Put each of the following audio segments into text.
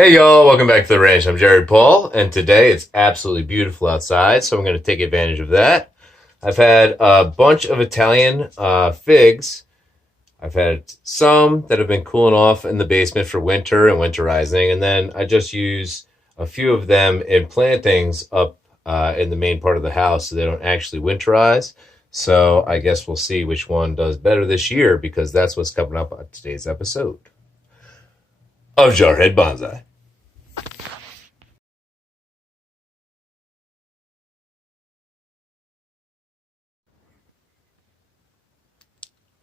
Hey y'all, welcome back to the ranch. I'm Jared Paul, and today it's absolutely beautiful outside, so I'm going to take advantage of that. I've had a bunch of Italian figs. I've had some that have been cooling off in the basement for winter and winterizing, and then I just use a few of them in plantings up in the main part of the house so they don't actually winterize. So I guess we'll see which one does better this year because that's what's coming up on today's episode of Jarhead Bonsai.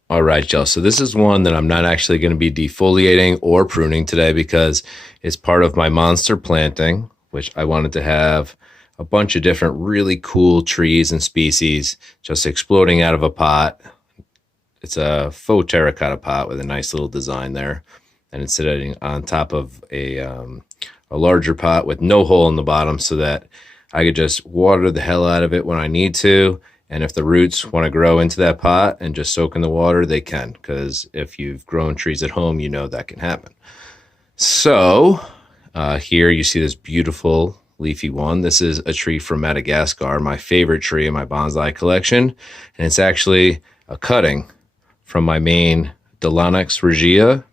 All right, y'all. So this is one that I'm not actually going to be defoliating or pruning today because it's part of my monster planting, which I wanted to have a bunch of different really cool trees and species just exploding out of a pot. It's a faux terracotta pot with a nice little design there, and it's sitting on top of a larger pot with no hole in the bottom so that I could just water the hell out of it when I need to. And if the roots want to grow into that pot and just soak in the water, they can. Because if you've grown trees at home, you know that can happen. So here you see this beautiful leafy one. This is a tree from Madagascar, my favorite tree in my bonsai collection. And it's actually a cutting from my main Dolonax regia,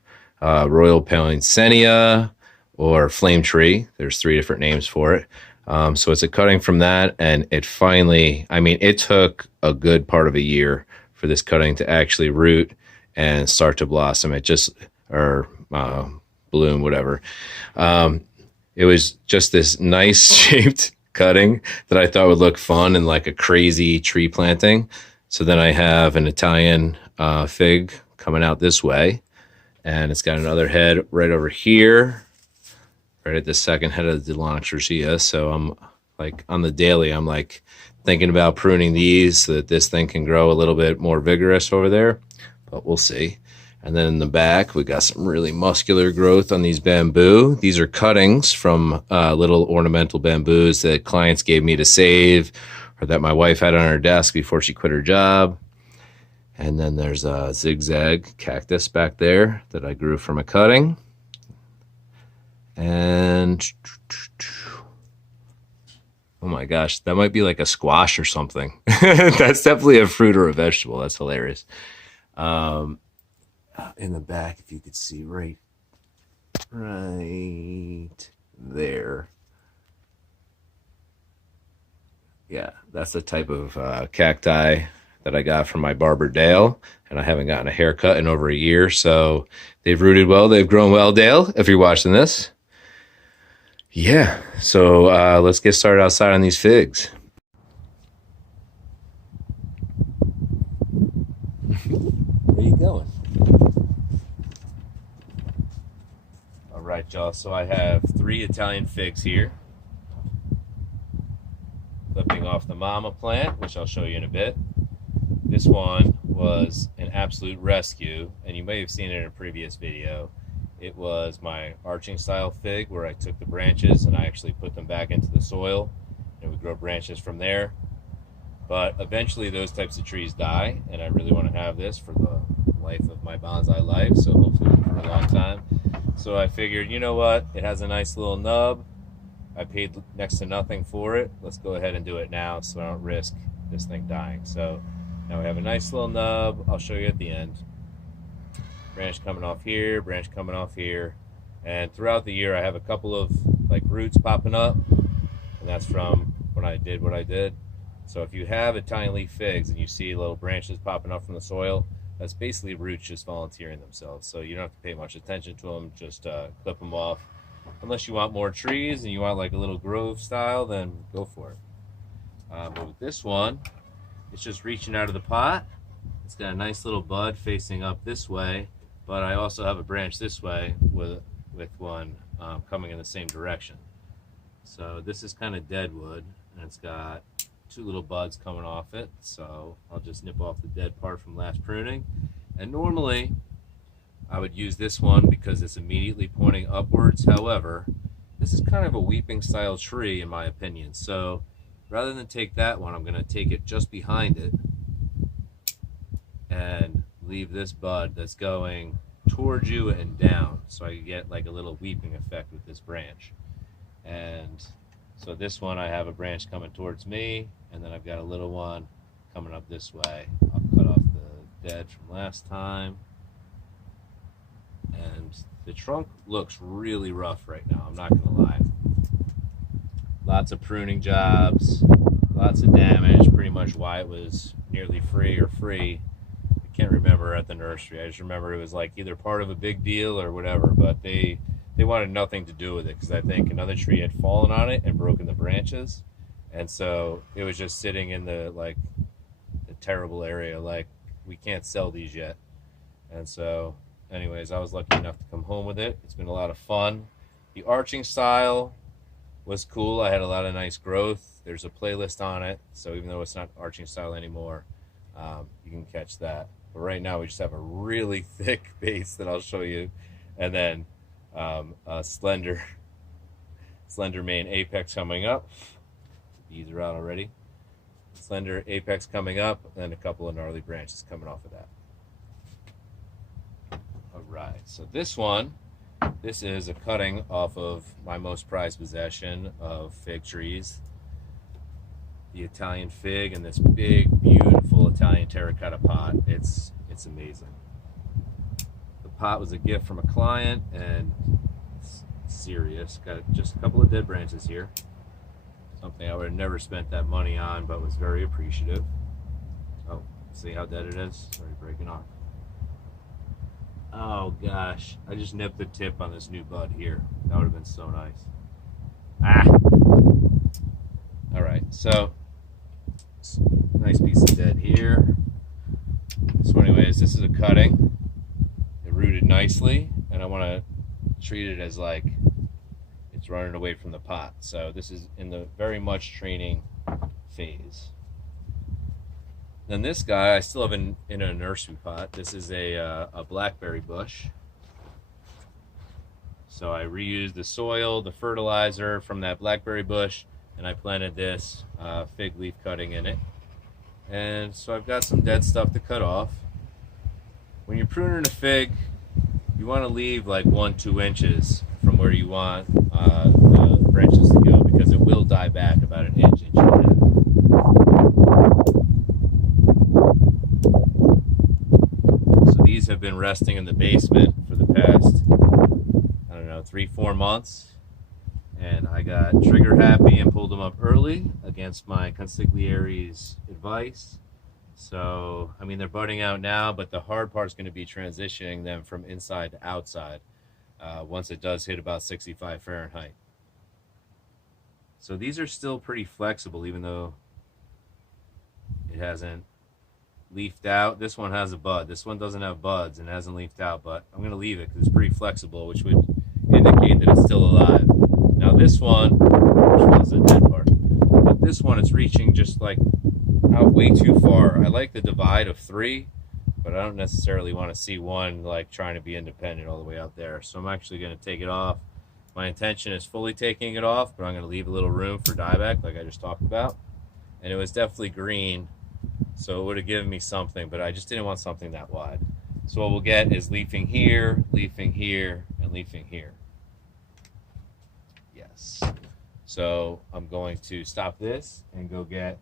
Royal Poinsettia, or flame tree. There's 3 different names for it. So it's a cutting from that, and it finally, it took a good part of a year for this cutting to actually root and start to blossom. Or bloom, whatever. It was just this nice shaped cutting that I thought would look fun in like a crazy tree planting. So then I have an Italian fig coming out this way, and it's got another head right over here, right at the second head of the Delantracia. So I'm like on the daily, I'm like thinking about pruning these so that this thing can grow a little bit more vigorous over there, but we'll see. And then in the back, we got some really muscular growth on these bamboo. These are cuttings from little ornamental bamboos that clients gave me to save or that my wife had on her desk before she quit her job. And then there's a zigzag cactus back there that I grew from a cutting. And oh my gosh, that might be like a squash or something. That's definitely a fruit or a vegetable. That's hilarious. In the back, if you could see right there. Yeah, that's the type of cacti that I got from my barber Dale, and I haven't gotten a haircut in over a year, so they've rooted well, they've grown well, Dale, if you're watching this. Yeah, so let's get started outside on these figs. Where you going? All right, y'all, so I have 3 Italian figs here. Clipping off the mama plant, which I'll show you in a bit. This one was an absolute rescue, and you may have seen it in a previous video. It was my arching style fig where I took the branches and I actually put them back into the soil and we grow branches from there. But eventually those types of trees die, and I really want to have this for the life of my bonsai life, so hopefully for a long time. So I figured, you know what, it has a nice little nub. I paid next to nothing for it. Let's go ahead and do it now so I don't risk this thing dying. So now we have a nice little nub. I'll show you at the end. Branch coming off here, branch coming off here, and throughout the year I have a couple of like roots popping up, and that's from when I did what I did. So if you have Italian leaf figs and you see little branches popping up from the soil, that's basically roots just volunteering themselves. So you don't have to pay much attention to them, just clip them off. Unless you want more trees and you want like a little grove style, then go for it. But with this one, it's just reaching out of the pot. It's got a nice little bud facing up this way, but I also have a branch this way with one coming in the same direction. So this is kind of dead wood, and it's got 2 little buds coming off it. So I'll just nip off the dead part from last pruning. And normally I would use this one because it's immediately pointing upwards. However, this is kind of a weeping style tree in my opinion. So rather than take that one, I'm going to take it just behind it and leave this bud that's going towards you and down, so I get like a little weeping effect with this branch. And so this one, I have a branch coming towards me, and then I've got a little one coming up this way. I'll cut off the dead from last time. And the trunk looks really rough right now, I'm not gonna lie. Lots of pruning jobs, lots of damage, pretty much why it was nearly free or free. I can't remember at the nursery. I just remember it was like either part of a big deal or whatever, but they wanted nothing to do with it because I think another tree had fallen on it and broken the branches. And so it was just sitting in the terrible area, like, we can't sell these yet. And so anyways, I was lucky enough to come home with it. It's been a lot of fun. The arching style was cool. I had a lot of nice growth. There's a playlist on it, so even though it's not arching style anymore, you can catch that. But right now we just have a really thick base that I'll show you, and then a slender main apex coming up. These are out already. Slender apex coming up, and a couple of gnarly branches coming off of that. All right, so this is a cutting off of my most prized possession of fig trees, the Italian fig, in this big, beautiful Italian terracotta pot. It's amazing. The pot was a gift from a client, and it's serious. Got just a couple of dead branches here. Something I would have never spent that money on, but was very appreciative. Oh, see how dead it is? Already breaking off. Oh gosh, I just nipped the tip on this new bud here. That would have been so nice. Ah! Alright, so nice piece of dead here. So anyways, this is a cutting. It rooted nicely, and I want to treat it as like it's running away from the pot. So this is in the very much training phase. Then this guy, I still have in a nursery pot. This is a blackberry bush. So I reused the soil, the fertilizer from that blackberry bush, and I planted this fig leaf cutting in it. And so I've got some dead stuff to cut off. When you're pruning a fig, you want to leave like 1-2 inches from where you want the branches to go, because it will die back about an inch and a half. These have been resting in the basement for the past, I don't know, 3-4 months, and I got trigger happy and pulled them up early against my consigliere's advice. So I mean, they're budding out now, but the hard part is going to be transitioning them from inside to outside once it does hit about 65 Fahrenheit. So these are still pretty flexible, even though it hasn't leafed out. This one has a bud. This one doesn't have buds and hasn't leafed out, but I'm going to leave it because it's pretty flexible, which would indicate that it's still alive. Now this one, which one's the dead part? But this one, it's reaching just like out way too far. I like the divide of 3, but I don't necessarily want to see one like trying to be independent all the way out there. So I'm actually going to take it off. My intention is fully taking it off, but I'm going to leave a little room for dieback like I just talked about. And it was definitely green, so it would have given me something, but I just didn't want something that wide. So what we'll get is leafing here, and leafing here. Yes. So I'm going to stop this and go get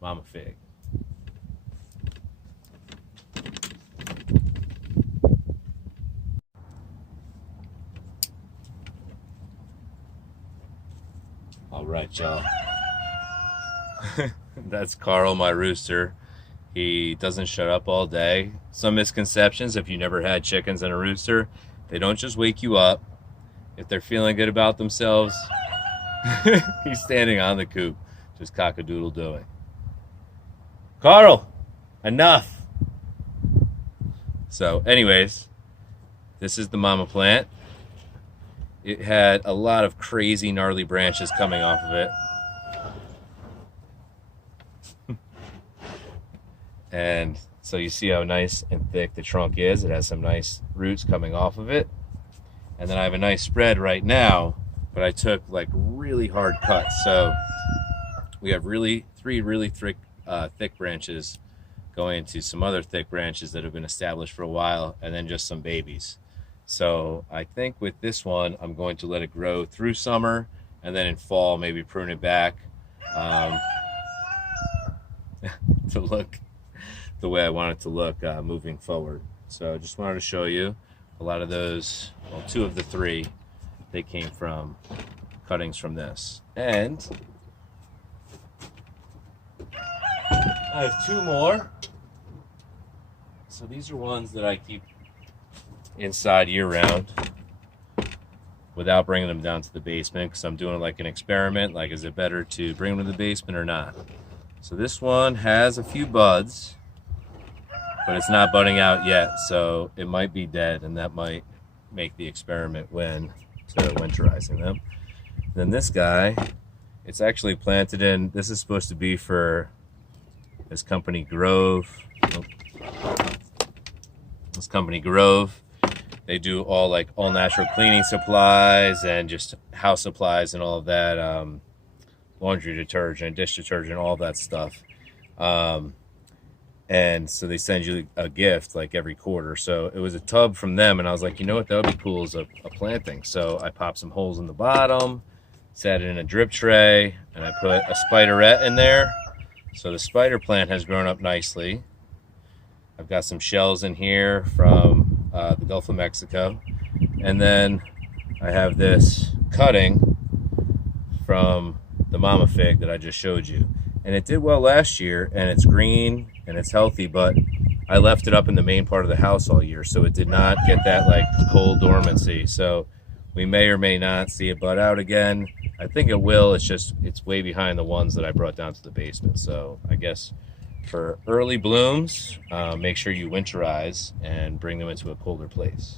Mama Fig. All right, y'all. That's Carl, my rooster. He doesn't shut up all day. Some misconceptions: if you never had chickens and a rooster, they don't just wake you up. If they're feeling good about themselves, he's standing on the coop, just cock-a-doodle doing. Carl, enough. So anyways, this is the mama plant. It had a lot of crazy gnarly branches coming off of it. And so you see how nice and thick the trunk is. It has some nice roots coming off of it. And then I have a nice spread right now, but I took like really hard cuts. So we have 3 really thick branches going into some other thick branches that have been established for a while, and then just some babies. So I think with this one, I'm going to let it grow through summer, and then in fall, maybe prune it back to look the way I want it to look moving forward. So I just wanted to show you a lot of those, well, 2 of the 3, they came from cuttings from this. And I have 2 more. So these are ones that I keep inside year round without bringing them down to the basement, because I'm doing like an experiment, like is it better to bring them to the basement or not. So this one has a few buds, but it's not budding out yet, so it might be dead, and that might make the experiment when to winterizing them. Then this guy, it's actually planted in, this is supposed to be for this company Grove. This company Grove, they do all natural cleaning supplies and just house supplies and all of that, laundry detergent, dish detergent, all that stuff. And so they send you a gift like every quarter. So it was a tub from them, and I was like, you know what, that would be cool as a planting. So I popped some holes in the bottom, set it in a drip tray, and I put a spiderette in there. So the spider plant has grown up nicely. I've got some shells in here from the Gulf of Mexico. And then I have this cutting from the mama fig that I just showed you. And it did well last year, and it's green and it's healthy, but I left it up in the main part of the house all year, so it did not get that like cold dormancy. So we may or may not see it bud out again. I think it will. It's way behind the ones that I brought down to the basement. So I guess for early blooms, make sure you winterize and bring them into a colder place.